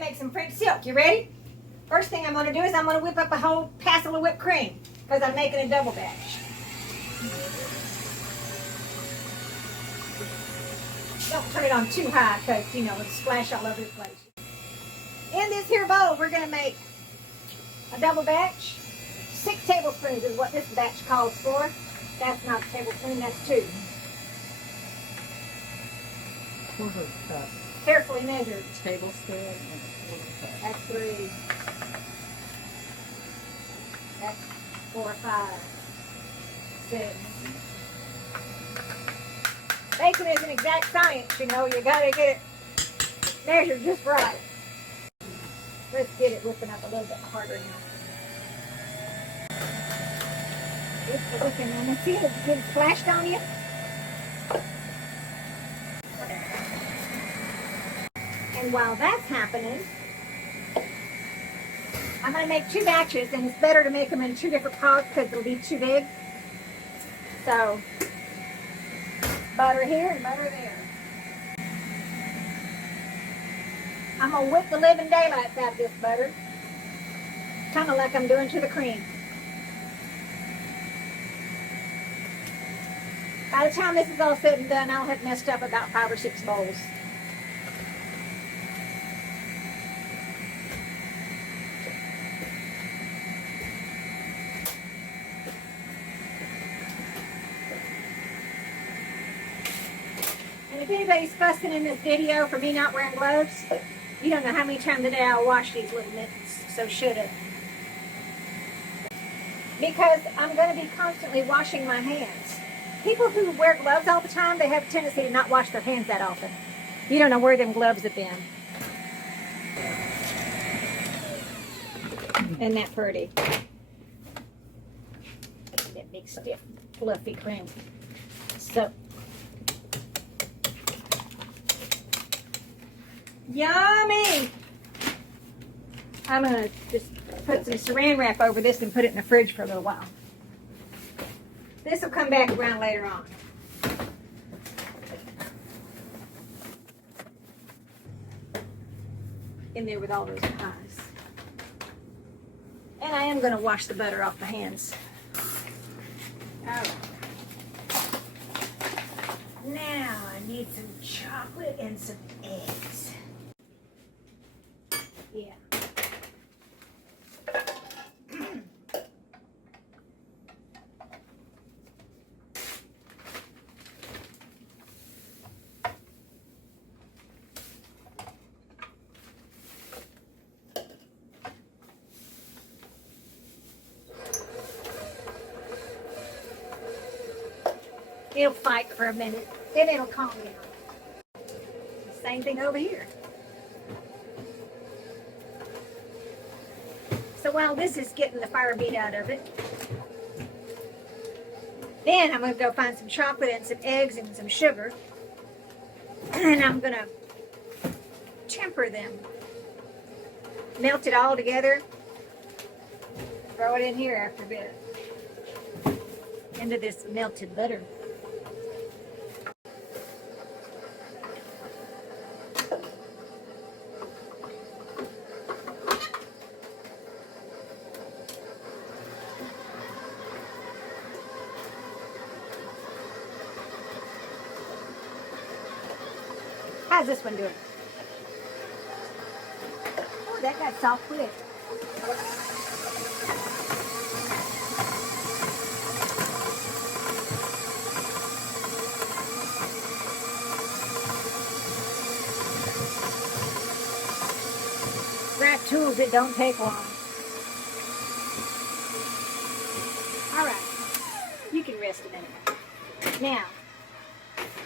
gonna make some French silk. You ready? First thing I'm gonna do is I'm gonna whip up a whole passel of whipped cream because I'm making a double batch. Don't turn it on too high because, you know, it'll splash all over the place. In this here bowl, we're gonna make a double batch. 6 tablespoons is what this batch calls for. That's not a tablespoon, that's 2. Quarter cup. Carefully measured. Tablespoon and a quarter cup. That's 3. That's 4, 5, 6. Baking is an exact science, you know. You gotta get it measured just right. Let's get it whipping up a little bit harder now. It's whipping, and see it getting splashed on you. And while that's happening, I'm going to make 2 batches, and it's better to make them in 2 different pots because it'll be too big. So, butter here and butter there. I'm going to whip the living daylights out of this butter, kind of like I'm doing to the cream. By the time this is all said and done, I'll have messed up about 5 or 6 bowls. And if anybody's fussing in this video for me not wearing gloves, you don't know how many times a day I'll wash these little mittens, so should it. Because I'm going to be constantly washing my hands. People who wear gloves all the time, they have a tendency to not wash their hands that often. You don't know where them gloves have been. Isn't that pretty? That big, stiff, fluffy cream. So, yummy! I'm going to just put some saran wrap over this and put it in the fridge for a little while. This will come back around later on. In there with all those pies. And I am going to wash the butter off the hands. Alright. Now I need some chocolate and some eggs. Yeah. It'll fight for a minute, then it'll calm down. Same thing over here. So while this is getting the fire beat out of it, then I'm going to go find some chocolate and some eggs and some sugar. And I'm going to temper them. Melt it all together. Throw it in here after a bit. Into this melted butter. How's this one doing? Oh, that got soft quick. Scrap tools, it don't take long. All right, you can rest a minute. Now,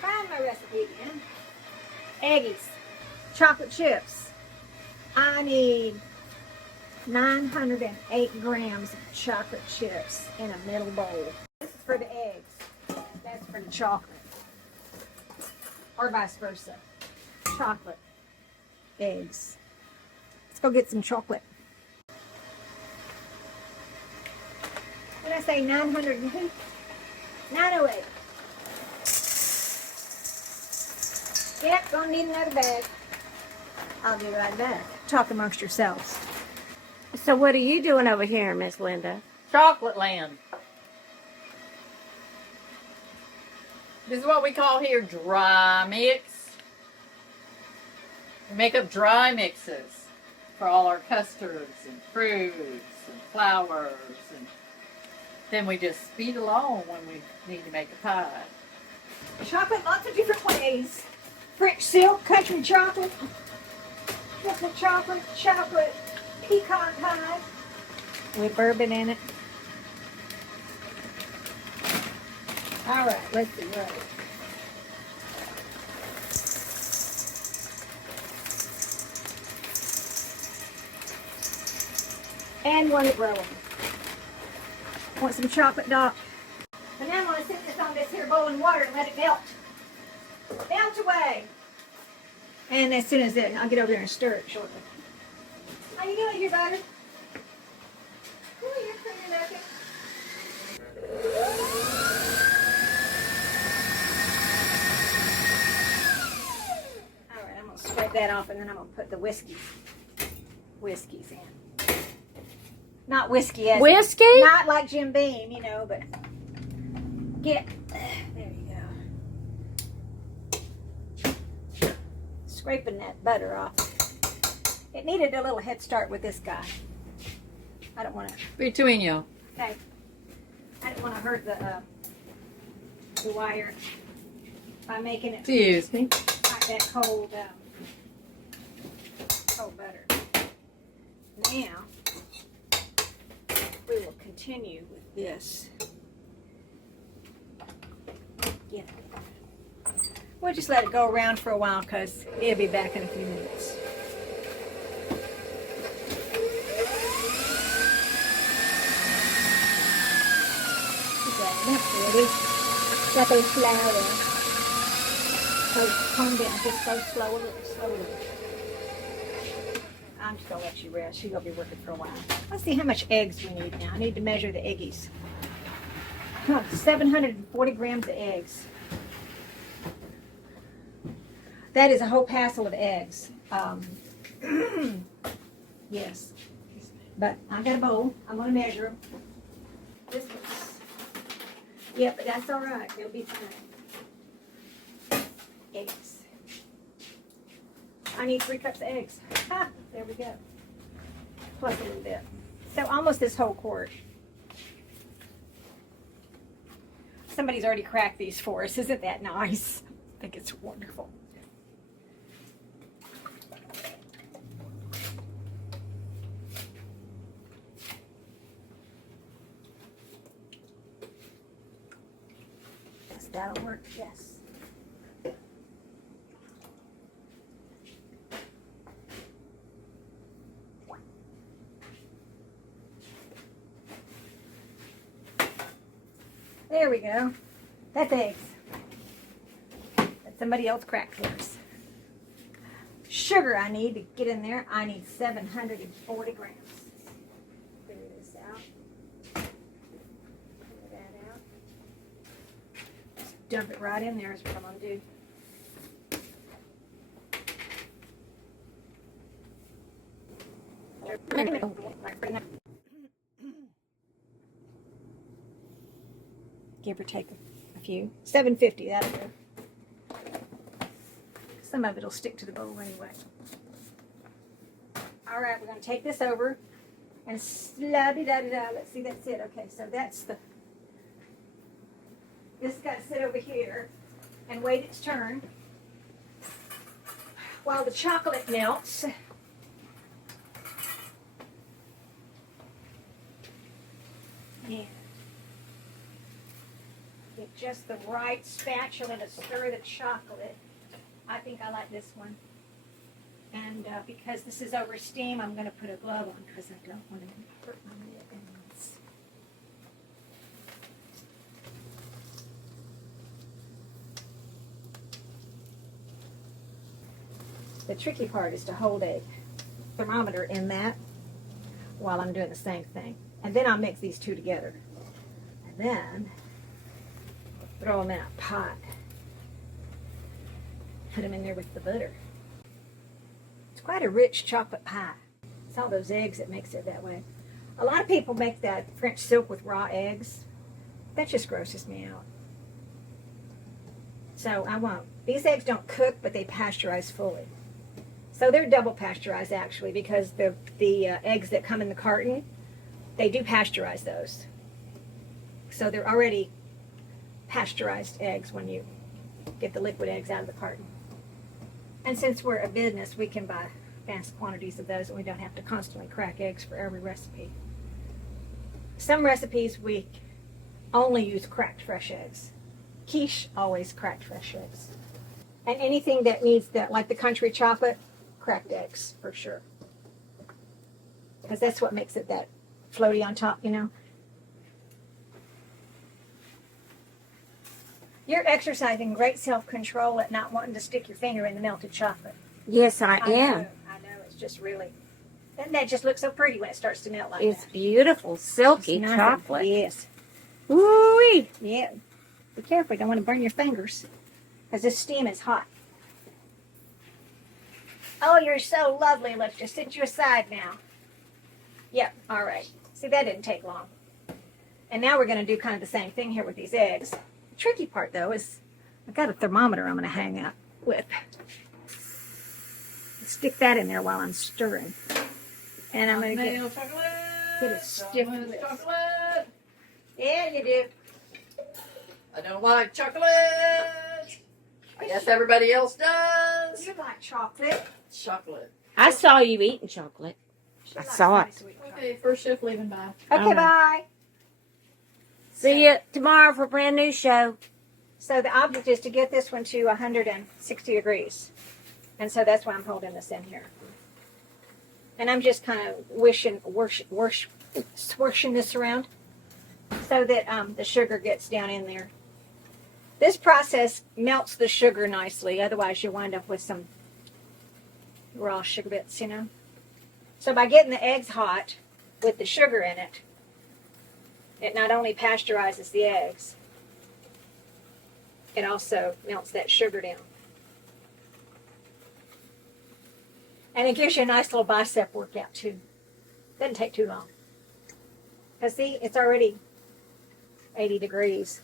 find my recipe again. Eggies, chocolate chips. I need 908 grams of chocolate chips in a middle bowl. This is for the eggs. That's for the chocolate. Or vice versa. Chocolate, eggs. Let's go get some chocolate. What did I say, 908? 908. Yep, gonna need another bag. I'll be right back. Talk amongst yourselves. So what are you doing over here, Miss Linda? Chocolate land. This is what we call here dry mix. We make up dry mixes for all our custards and fruits and flours, and then we just speed along when we need to make a pie. Chocolate, lots of different ways. French silk, country chocolate, chocolate, pecan pie with bourbon in it. All right, let's see. Right. And one rolling. Want some chocolate dot. And now I'm going to sit this on this here boiling water and let it melt. Melt away. And as soon as it, I'll get over there and stir it shortly. How you doing here, butter? Oh, you're pretty looking. All right, I'm going to scrape that off and then I'm going to put the whiskeys in. Not whiskey as Whiskey? not like Jim Beam, you know, but there you go. Scraping that butter off. It needed a little head start with this guy. I don't want to. Between you. Okay. I didn't want to hurt the wire by making it Excuse me. like that cold butter. Now we will continue with this. Yeah. We'll just let it go around for a while because it'll be back in a few minutes. That's ready. Got those flour. Oh, calm down. Just go slowly. I'm just gonna let you rest. You're gonna be working for a while. Let's see how much eggs we need now. I need to measure the eggies. 740 grams of eggs. That is a whole passel of eggs. Yes. But I got a bowl. I'm gonna measure them. This one's, yeah, but that's all right. It'll be fine. Eggs. I need 3 cups of eggs. Ha! There we go. Plus a little bit. So almost this whole quart. Somebody's already cracked these for us. Isn't that nice? I think it's wonderful. Yes, that'll work. Yes. There we go. That's eggs. That somebody else cracked for us. Sugar I need to get in there. I need 740 grams. Figure this out. Figure that out. Just dump it right in there is what I'm going to do. Give or take a few. 750, that'll do. Some of it will stick to the bowl anyway. All right, we're going to take this over and la-di-da-di-da. Let's see, that's it. Okay, so that's the, this got to sit over here and wait its turn while the chocolate melts. And get just the right spatula to stir the chocolate. I think I like this one. And because this is over steam, I'm going to put a glove on because I don't want to hurt my mittens. The tricky part is to hold a thermometer in that while I'm doing the same thing. And then I'll mix these two together. And then throw them in a pot. Put them in there with the butter. quite a rich chocolate pie. It's all those eggs that makes it that way. A lot of people make that French silk with raw eggs. That just grosses me out. So I won't. These eggs don't cook, but they pasteurize fully. So they're double pasteurized actually, because the eggs that come in the carton, they do pasteurize those. So they're already pasteurized eggs when you get the liquid eggs out of the carton. And since we're a business, we can buy vast quantities of those, and we don't have to constantly crack eggs for every recipe. Some recipes we only use cracked fresh eggs. Quiche, always cracked fresh eggs. And anything that needs that, like the country chocolate, cracked eggs for sure. Because that's what makes it that floaty on top, you know. You're exercising great self-control at not wanting to stick your finger in the melted chocolate. Yes, I am. I know. It's just really, doesn't that just look so pretty when it starts to melt like It's that? beautiful, silky It's nice. chocolate. Yes. Woo-wee. Yeah. Be careful. You don't want to burn your fingers. Because this steam is hot. Oh, you're so lovely. Let's just sit you aside now. Yep. All right. See, that didn't take long. And now we're going to do kind of the same thing here with these eggs. The tricky part, though, is I've got a thermometer I'm going to hang out with. Stick that in there while I'm stirring. And I'm going to get it stiff with this. Chocolate. Yeah, you do. I don't like chocolate. I guess everybody else does. You like chocolate. Chocolate. I saw you eating chocolate. She I likes saw my it. sweet chocolate. Okay, first shift leaving. Bye. Okay, bye. See you tomorrow for a brand new show. So the object is to get this one to 160 degrees. And so that's why I'm holding this in here. And I'm just kind of swishing this around so that the sugar gets down in there. This process melts the sugar nicely. Otherwise, you wind up with some raw sugar bits, you know. So by getting the eggs hot with the sugar in it, it not only pasteurizes the eggs, it also melts that sugar down. And it gives you a nice little bicep workout too. Doesn't take too long. Because see, it's already 80 degrees.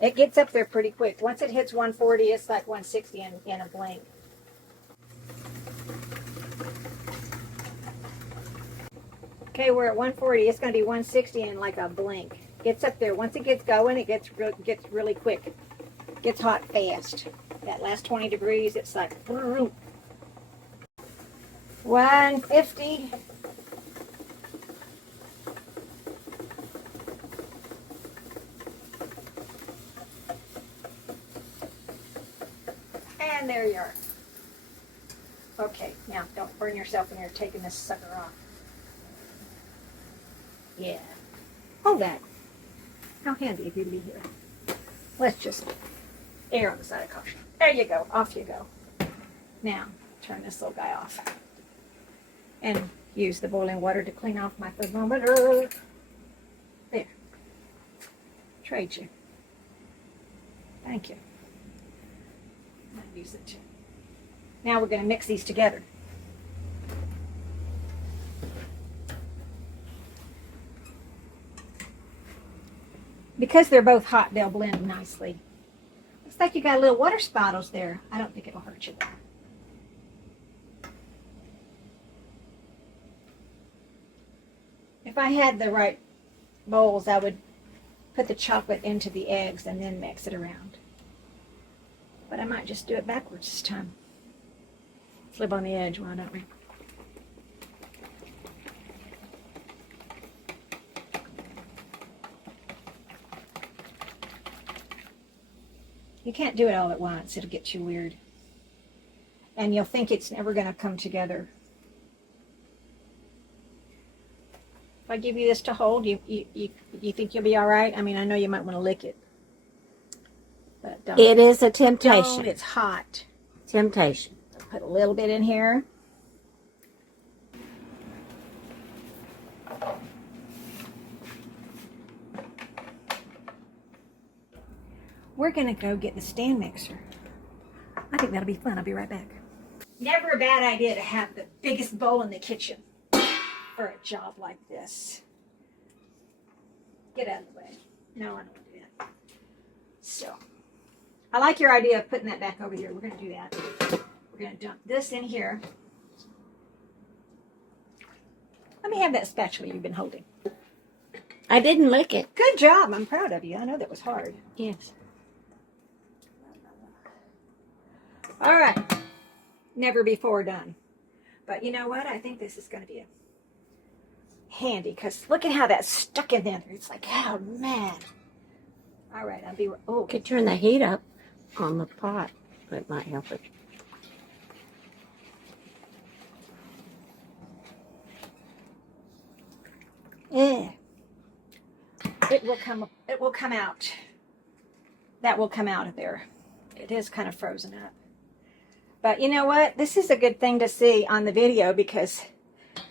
It gets up there pretty quick. Once it hits 140, it's like 160 in a blink. Okay, we're at 140. It's going to be 160 in like a blink. Gets up there. Once it gets going, it gets really quick. Gets hot fast. That last 20 degrees, it's like 150. And there you are. Okay, now don't burn yourself when you're taking this sucker off. Yeah. Hold that. How handy if you'd be here. Let's just err on the side of caution. There you go. Off you go. Now, turn this little guy off. And use the boiling water to clean off my thermometer. There. Trade you. Thank you. I'll use it too. Now we're going to mix these together. Because they're both hot, they'll blend nicely. Looks like you got little water spottles there. I don't think it'll hurt you though. If I had the right bowls, I would put the chocolate into the eggs and then mix it around. But I might just do it backwards this time. Flip on the edge, why don't we? You can't do it all at once. It'll get you weird. And you'll think it's never going to come together. If I give you this to hold, you think you'll be all right? I mean, I know you might want to lick it. But don't. It is a Don't. temptation. It's hot. Temptation. Put a little bit in here. We're going to go get the stand mixer. I think that'll be fun. I'll be right back. Never a bad idea to have the biggest bowl in the kitchen for a job like this. Get out of the way. No, I don't want to do that. So, I like your idea of putting that back over here. We're going to do that. We're going to dump this in here. Let me have that spatula you've been holding. I didn't lick it. Good job. I'm proud of you. I know that was hard. Yes. All right. Never before done. But you know what? I think this is going to be handy because look at how that's stuck in there. It's like, oh, man. All right. I'll be... Oh, Could turn the heat up on the pot. That might help it. yeah. It will come out. That will come out of there. It is kind of frozen up. But you know what? This is a good thing to see on the video because,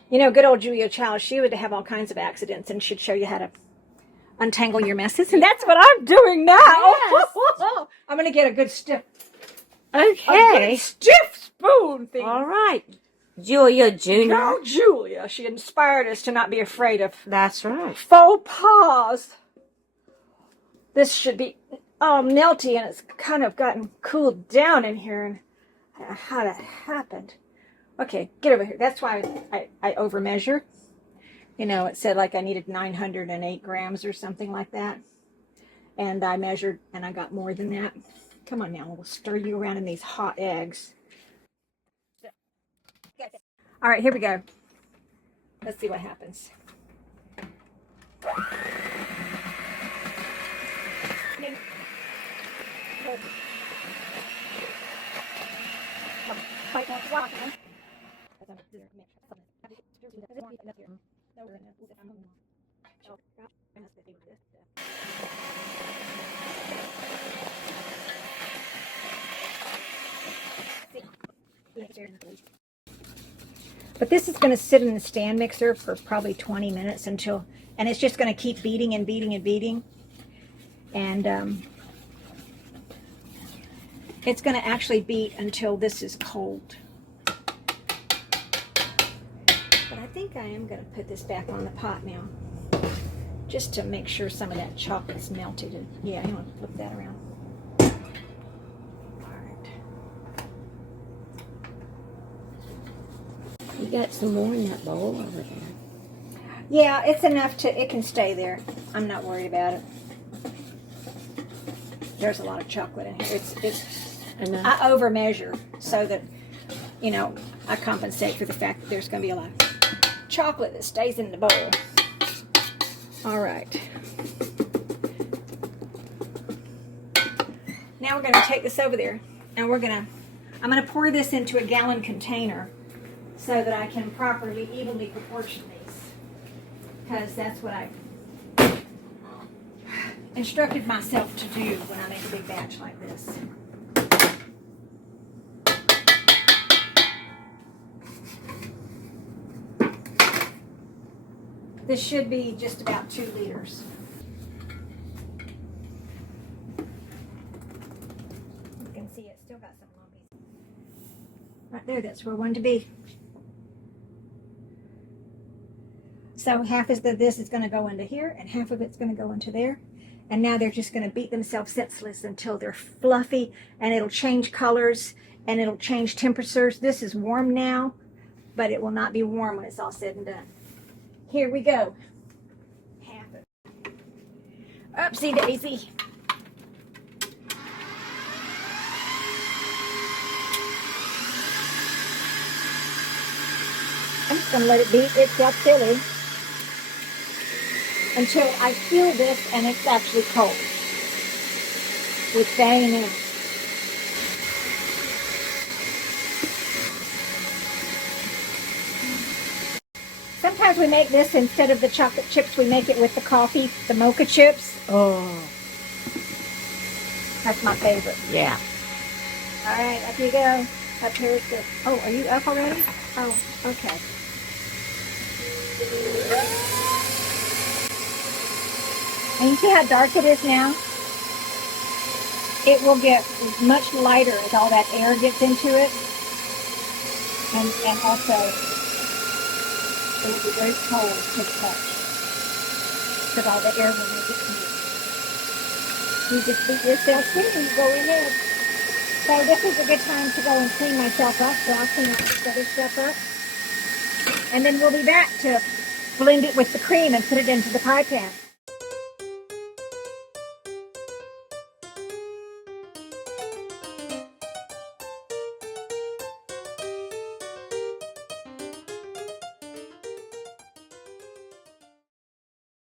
you know, good old Julia Child, she would have all kinds of accidents and she'd show you how to untangle your messes. And that's what I'm doing now. Yes. I'm going to get a good stiff, Okay. stiff spoon thing. All right. Julia Jr. No, Julia. She inspired us to not be afraid of That's right. faux pas. This should be melty, and it's kind of gotten cooled down in here. And I don't know how that happened. Okay, get over here. That's why I over measure. You know, it said like I needed 908 grams or something like that. And I measured, and I got more than that. Come on now, we'll stir you around in these hot eggs. All right, here we go. Let's see what happens. But this is going to sit in the stand mixer for probably 20 minutes and it's just going to keep beating and beating and beating. And it's going to actually beat until this is cold. But I think I am going to put this back on the pot now, just to make sure some of that chocolate's melted. And yeah, you want to flip that around. You got some more in that bowl over there. Yeah, it's enough it can stay there. I'm not worried about it. There's a lot of chocolate in here. It's Enough. I over measure so that, you know, I compensate for the fact that there's going to be a lot of chocolate that stays in the bowl. All right. Now we're going to take this over there and I'm going to pour this into a gallon container so that I can properly, evenly proportion these. Because that's what I instructed myself to do when I make a big batch like this. This should be just about 2 liters. You can see it's still got some lumpies. Right there, that's where I wanted to be. So half of this is going to go into here, and half of it's going to go into there. And now they're just going to beat themselves senseless until they're fluffy, and it'll change colors, and it'll change temperatures. This is warm now, but it will not be warm when it's all said and done. Here we go. Half of it. Oopsie daisy. I'm just going to let it beat itself silly until I feel this and it's actually cold. It's banging in. Sometimes we make this instead of the chocolate chips, we make it with the coffee, the mocha chips. Oh. That's my favorite. Yeah. All right, up you go. Up here is good. Oh, are you up already? Oh, okay. And you see how dark it is now? It will get much lighter as all that air gets into it. And also, it will be very cold to the touch. Because all the air will make it smooth. You just beat yourself too, you go ahead. So this is a good time to go and clean myself up. So I'll clean all this other stuff up. And then we'll be back to blend it with the cream and put it into the pie pan.